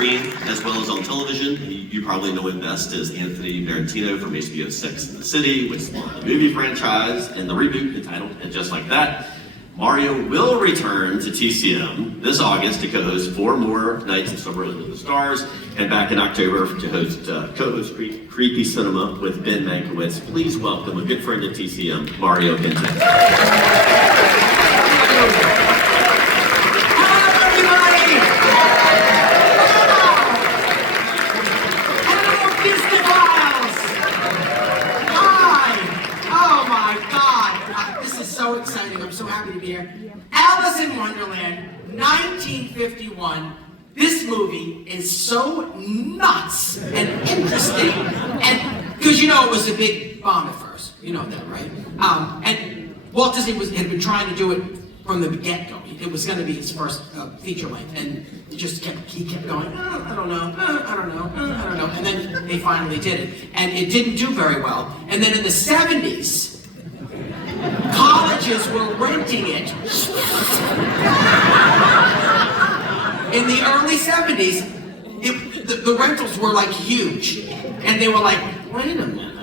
screen as well as on television. You probably know him best as Anthony Valentino from HBO 6 in the City, which spawned the movie franchise and the reboot entitled And Just Like That. Mario will return to TCM this August to co-host 4 more nights of Summer Under the Stars, and back in October to co-host Creepy Cinema with Ben Mankiewicz. Please welcome a good friend of TCM, Mario Pinto. So exciting. I'm so happy to be here. Alice in Wonderland, 1951. This movie is so nuts and interesting. And because you know it was a big bomb at first. You know that, right? And Walt Disney had been trying to do it from the get-go. It was going to be his first feature length. And he kept going, I don't know. And then they finally did it. And it didn't do very well. And then in the 70s, colleges were renting it. In the early 70s, the rentals were like huge. And they were like, wait a minute.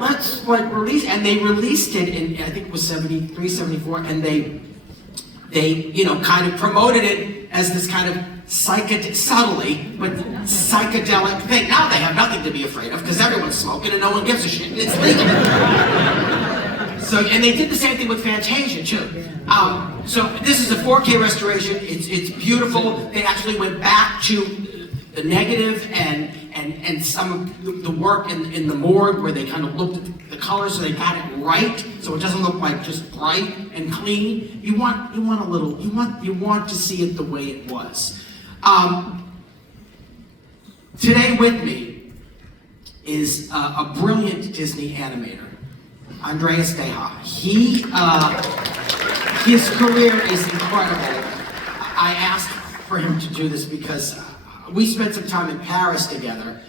Let's like release, and they released it in, I think it was 73, 74, and they kind of promoted it as this kind of subtly, but psychedelic thing. Now they have nothing to be afraid of because everyone's smoking and no one gives a shit. It's legal. So, and they did the same thing with Fantasia too. So this is a 4K restoration. It's beautiful. They actually went back to the negative and some of the work in the morgue where they kind of looked at the colors so they got it right, so it doesn't look like just bright and clean. You want to see it the way it was. Today with me is a brilliant Disney animator, Andreas. His career is incredible. I asked for him to do this because we spent some time in Paris together.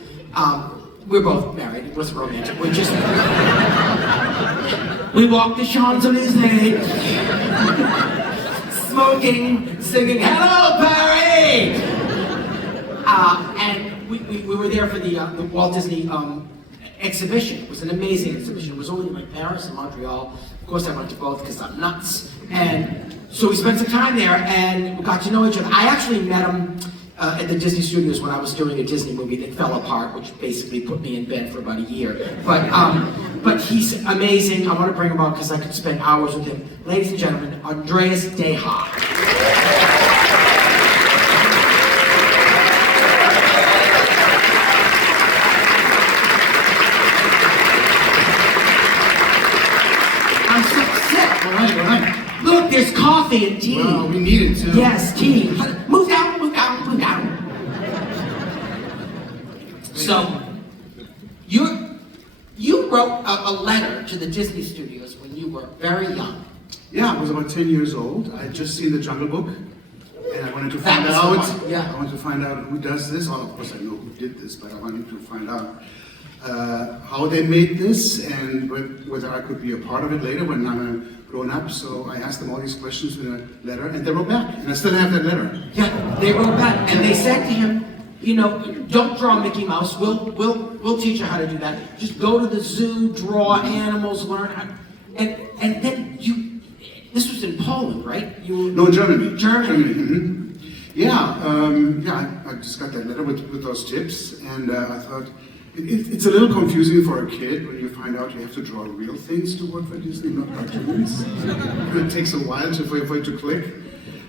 We're both married. It wasn't romantic. We walked the Champs-Élysées, smoking, singing, "Hello, Paris!" And we were there for the Walt Disney exhibition. It was an amazing exhibition. It was only like Paris and Montreal. Of course, I went to both because I'm nuts. And so we spent some time there and we got to know each other. I actually met him at the Disney Studios when I was doing a Disney movie that fell apart, which basically put me in bed for about a year. But he's amazing. I want to bring him out because I could spend hours with him. Ladies and gentlemen, Andreas Deha. Look, there's coffee and tea. Well, we need it too. Yes, tea. Move down. So, you wrote a letter to the Disney Studios when you were very young. Yeah, I was about 10 years old. I had just seen the Jungle Book, and I wanted to find out. Yeah. I wanted to find out who does this. Well, of course, I know who did this, but I wanted to find out how they made this and whether I could be a part of it later when I'm grown up. So I asked them all these questions in a letter, and they wrote back, and I still have that letter. Yeah, they wrote back, and they said to him, don't draw Mickey Mouse. We'll teach you how to do that. Just go to the zoo, draw animals, learn how. And then this was in Poland, right? No, Germany. Germany. Mm-hmm. Yeah, I just got that letter with those tips, and I thought it's a little confusing for a kid when you find out you have to draw real things to work for Disney, not cartoons. It takes a while for it to click.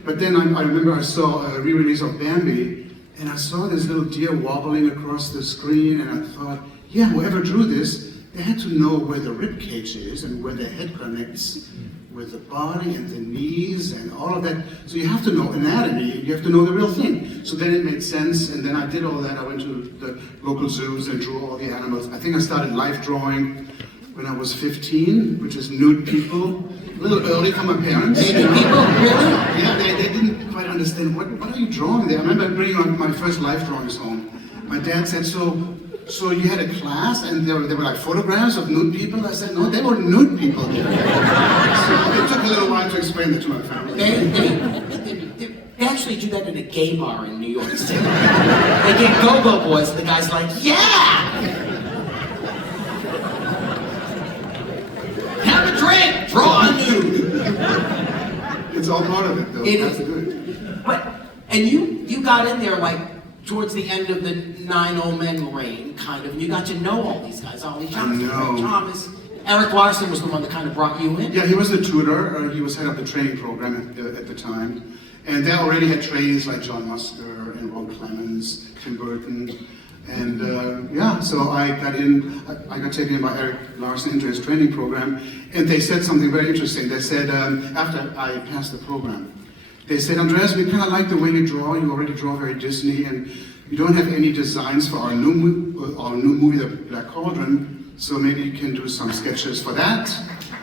But then I remember I saw a re-release of Bambi, and I saw this little deer wobbling across the screen, and I thought, yeah, whoever drew this, they had to know where the rib cage is and where the head connects with the body and the knees and all of that. So you have to know anatomy, you have to know the real thing. So then it made sense, and then I did all that. I went to the local zoos and drew all the animals. I think I started life drawing when I was 15, which is nude people. A little early for my parents. Nude people? Really? Yeah, they didn't quite understand, what are you drawing there? I remember bringing my first life drawings home. My dad said, so you had a class and there were like photographs of nude people? I said, no, they were nude people there. So it took a little while to explain that to my family. They actually do that in a gay bar in New York City. They get go-go boys, and the guy's like, yeah! Have a drink, draw a nude. It's all part of it, though. That's good. But, and you got in there like towards the end of the 9 Men reign, kind of, and you got to know all these guys, Ollie Johnson, Ray Thomas. Eric Watterson was the one that kind of brought you in. Yeah, he was the tutor. He was head of the training program at the time. And they already had trainees like John Musker and Ron Clemens, Tim Burton. And so I got taken in by Eric Larson into his training program. And they said something very interesting. They said, after I passed the program, they said, Andreas, we kind of like the way you draw. You already draw very Disney, and you don't have any designs for our new movie, The Black Cauldron. So maybe you can do some sketches for that.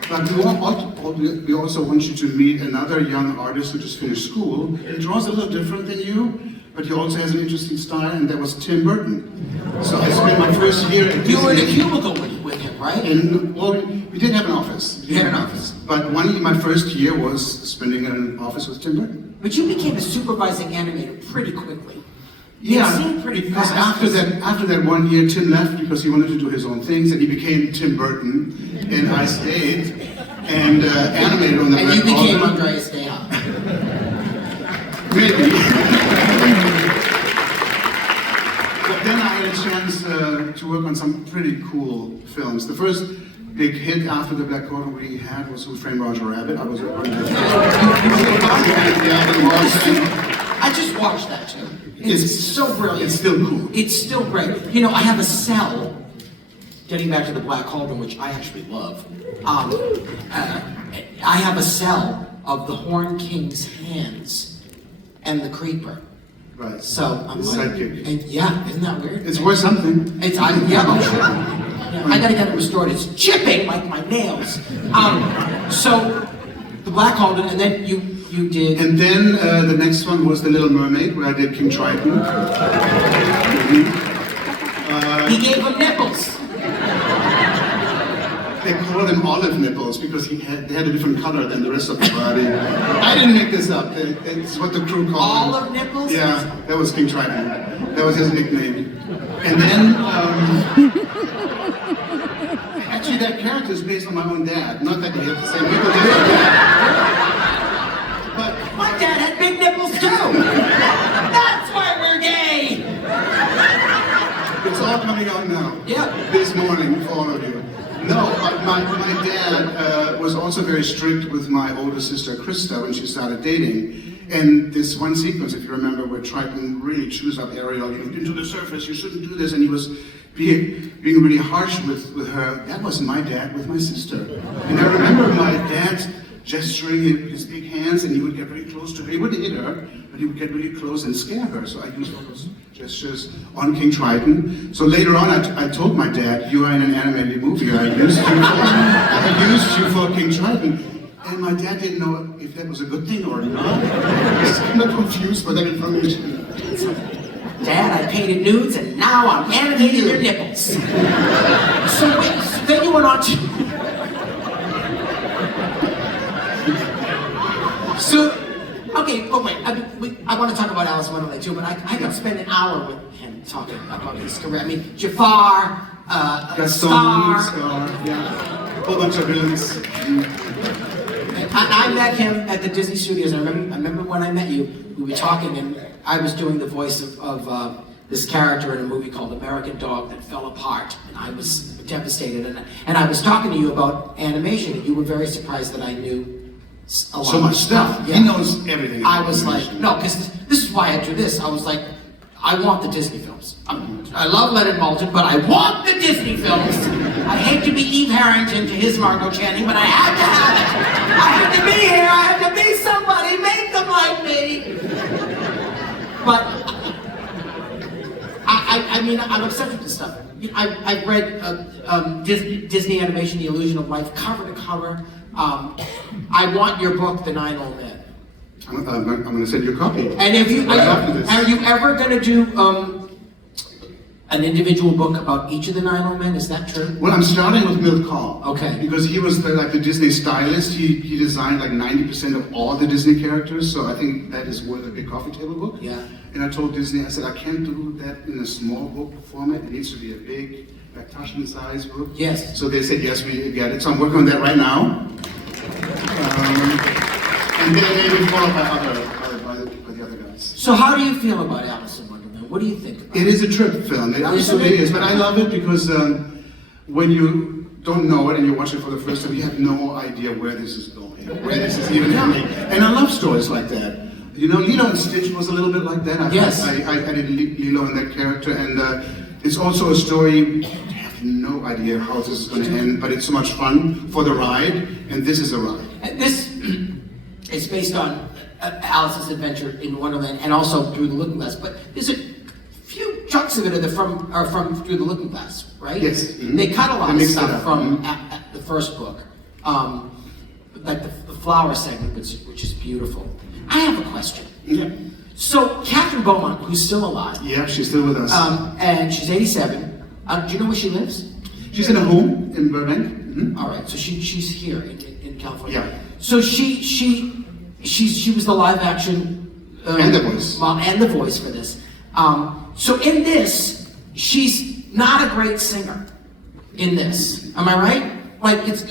But we also want you to meet another young artist who just finished school. He draws a little different than you, but he also has an interesting style, and that was Tim Burton. So I spent my first year at Disney. You were in a cubicle with him, right? And, well, we did have an office. You had an office. But my first year was spending in an office with Tim Burton. But you became a supervising animator pretty quickly. Yeah, It seemed pretty because fast. after that 1 year, Tim left because he wanted to do his own things, and he became Tim Burton, and I stayed and animated on the And Black you became Cauldron. Andreas Deha. Maybe. But then I had a chance to work on some pretty cool films. The first big hit after the Black Cauldron we had was Who Framed Roger Rabbit. I was on that. I just watched that too. It's so brilliant. It's still cool. It's still great. You know, I have a cell, getting back to the Black Cauldron, which I actually love. I have a cell of the Horn King's hands and the Creeper. Right. So I'm His like, sidekick. and yeah, isn't that weird? It's worth something. It's I'm sure. Yeah, I gotta get it restored. It's chipping like my nails. So the Black Cauldron, and then you did. And then the next one was The Little Mermaid, where I did King Triton. He gave him nipples. They called him olive nipples because they had a different color than the rest of the body. I didn't make this up. It's what the crew called Olive nipples? Yeah, that was King Triton. That was his nickname. And then, actually that character is based on my own dad. Not that they have the same people did. But My dad had big nipples too. That's why we're gay. it's all coming out now. Yep. This morning for all of you. No, my dad was also very strict with my older sister Krista when she started dating. And this one sequence, if you remember, where Triton really chews up Ariel, into the surface, you shouldn't do this, and he was being really harsh with her. That was my dad with my sister. And I remember my dad gesturing his big hands, and he would get really close to her. He wouldn't hit her, but he would get really close and scare her. So I used all those gestures on King Triton. So later on, I told my dad, "You are in an animated movie. I used you for King Triton." And my dad didn't know if that was a good thing or not. He was kind of confused by that information. Dad, I painted nudes and now I'm animating your nipples. So wait, then you went on to... So, okay, but wait, I want to talk about Alice in Wonderland too, but I could spend an hour with him talking about his career. I mean, Jafar, Gaston, Star. yeah, a whole bunch of villains. I met him at the Disney Studios. I remember when I met you, we were talking, and I was doing the voice of this character in a movie called American Dog that fell apart, and I was devastated. And I was talking to you about animation, and you were very surprised that I knew a lot So much stuff. Yeah. He knows everything. I was like, no, because this is why I do this. I was like, I want the Disney films. I love Leonard Maltin, but I want the Disney films. I hate to be Eve Harrington to his Margot Channing, but I have to have it. I have to be here. I have to be somebody. Make them like me. But I mean, I'm obsessed with this stuff. I've read Disney animation, The Illusion of Life, cover to cover. I want your book, The 9 Men. I'm going to send you a copy. And if you Right after this. are you ever going to do an individual book about each of the 9 old men? Is that true? Well, I'm starting with Milt Kahl. Okay. Because he was like the Disney stylist. He designed like 90% of all the Disney characters. So I think that is worth a big coffee table book. Yeah. And I told Disney, I said, I can't do that in a small book format. It needs to be a big, like Taschen size book. Yes. So they said, yes, we get it. So I'm working on that right now. And then maybe followed by the other guys. So how do you feel about Alice in Wonderland? What do you think about It is a trip film. It absolutely is. But I love it because when you don't know it and you watch it for the first time, you have no idea where this is going, where this is even coming. And I love stories like that. You know, Lilo and Stitch was a little bit like that. I did Lilo in that character, and it's also a story. You have no idea how this is going to end, but it's so much fun for the ride, and this is a ride. This is based on Alice's adventure in Wonderland, and also Through the Looking Glass. But there's a few chunks of it that are from Through the Looking Glass, right? Yes. Mm-hmm. They cut a lot of stuff from Mm-hmm. the first book, like the flower segment, which is beautiful. I have a question. Yeah. So Catherine Beaumont, who's still alive, Yeah, she's still with us. and she's 87. Do you know where she lives? She's in a home in Burbank. Mm-hmm. All right, so she's here in California. Yeah. So she was the live action And the voice. mom and the voice for this. So in this, she's not a great singer. In this, am I right? Like it's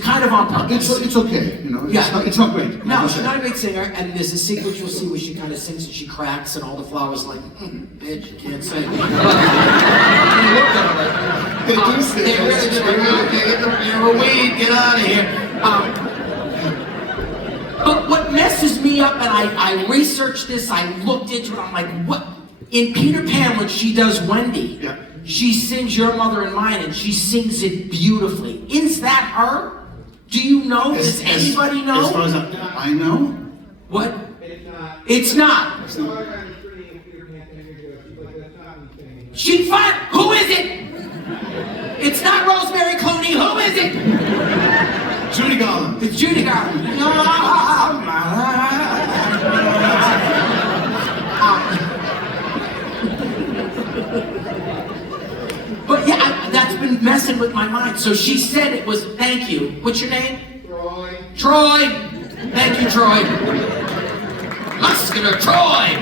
kind of on purpose. It's okay, you know. Yeah. It's not great. No, she's not a great singer, and there's a sequence you'll see where she kind of sings and she cracks, and all the flowers like, bitch, you can't sing. They do sing. They really do. You're a weed, get out of here. But what messes me up, and I researched this, I looked into it, I'm like, what? In Peter Pan, when she does Wendy, Yeah. she sings Your Mother and Mine, and she sings it beautifully. Is that her? Do you know? Does anybody know? As far as I know. What? It's not. She fought. Who is it? It's not Rosemary Clooney. Who is it? Judy Garland. It's Judy Garland. But yeah, that's been messing with my mind. So she said it was, thank you. What's your name? Troy. Troy. Thank you, Troy. Muscular Troy.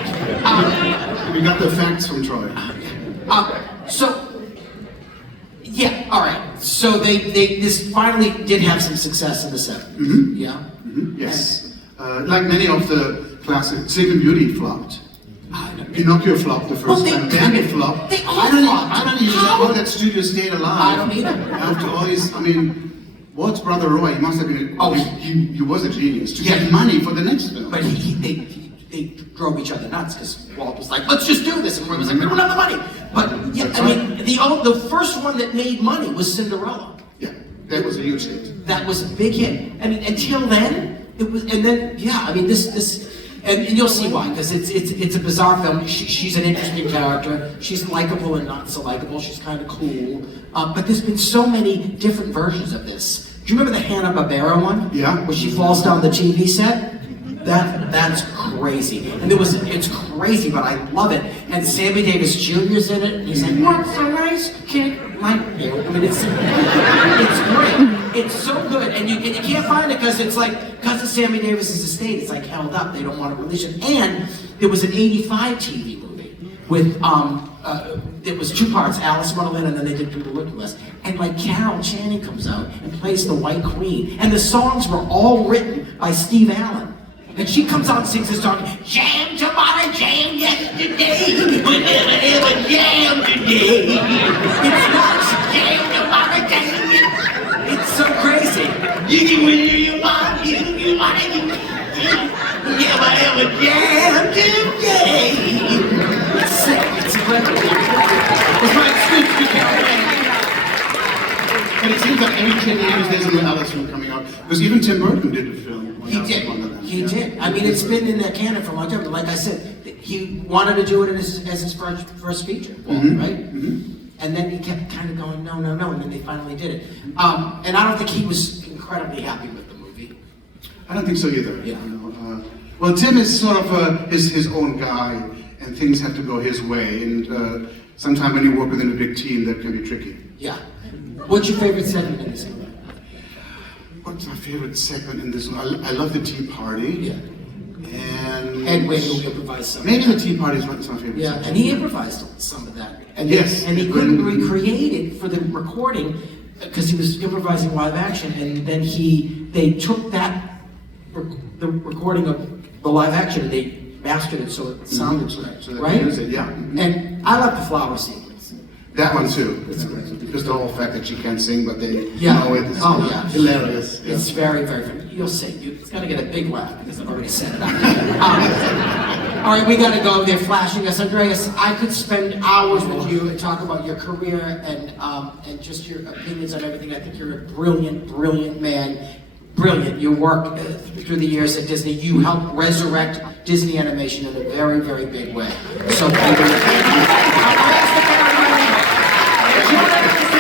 We got the facts from Troy. So, yeah, all right. So this finally did have some success in the 70s. Mm-hmm. Yeah. Mm-hmm. Yes. Like many of the classic, Sleeping Beauty flopped. Pinocchio flopped the first time. Bambi flopped. They all I don't even know How? how that studio stayed alive. I don't either. After all these, I mean, Walt's brother Roy, he must have been. Oh, he was a genius to Yeah. get money for the next film. But they drove each other nuts because Walt was like, let's just do this. And Roy was like, we don't have the money. But yeah, That's I mean, the first one that made money was Cinderella. Yeah, that was a huge hit. That was a big hit. I mean, until then, it was, and then, yeah, I mean, this, and you'll see why, because it's a bizarre film. She's an interesting character. She's likable and not so likable. She's kind of cool. But there's been so many different versions of this. Do you remember the Hanna-Barbera one? Yeah. Where she falls down the TV set? That's crazy. And it's crazy, but I love it. And Sammy Davis Jr.'s in it, and he's like, what's so nice? Kid like you. I mean, it's great. It's so good, and you can't find it because it's like, because of Sammy Davis's estate, it's like held up. They don't want to release it. And there was an '85 TV movie with it was 2 parts, Alice in Wonderland, and then they did Through the Looking Glass. And like Carol Channing comes out and plays the White Queen, and the songs were all written by Steve Allen. And she comes out and sings this song, jam tomorrow, jam yesterday, we'll never ever jam today. It's nuts, jam tomorrow, jam yesterday. It's so crazy. You can win you want, you want it, you never ever jam today. It's sick, it's incredible. It's my excuse to be careful. But it seems like every 10 years there's a new Alice film coming out. Because even Tim Burton did a film. He did. He did. I mean, it's been in their canon for a long time. But like I said, he wanted to do it as his first feature, right? Mm-hmm. And then he kept kind of going, no, and then they finally did it. And I don't think he was incredibly happy with the movie. I don't think so either. Yeah. You know, well, Tim is sort of his own guy, and things have to go his way. And sometimes when you work within a big team, that can be tricky. Yeah. What's your favorite segment in this movie? What's my favorite segment in this one? I love the Tea Party. Yeah. And when you improvise some. maybe the Tea Party is my favorite. Yeah, segment. and he improvised some of that. And Yes. and he couldn't recreate it for the recording because he was improvising live action, and then they took that the recording of the live action and they mastered it so it sounded So they right. can use it, yeah. Mhm. And I like the flower sequence. That one too. That's great. Because the whole fact that she can't sing, but they Yeah. know it is Oh, yeah. hilarious. Yeah. It's very, very funny. You'll see. It's gonna get a big laugh because I've already said it. All right, we gotta go. They're flashing us. Andreas, I could spend hours with you and talk about your career and just your opinions on everything. I think you're a brilliant, brilliant man. Brilliant. Your work through the years at Disney, you helped resurrect Disney animation in a very, very big way. So thank you.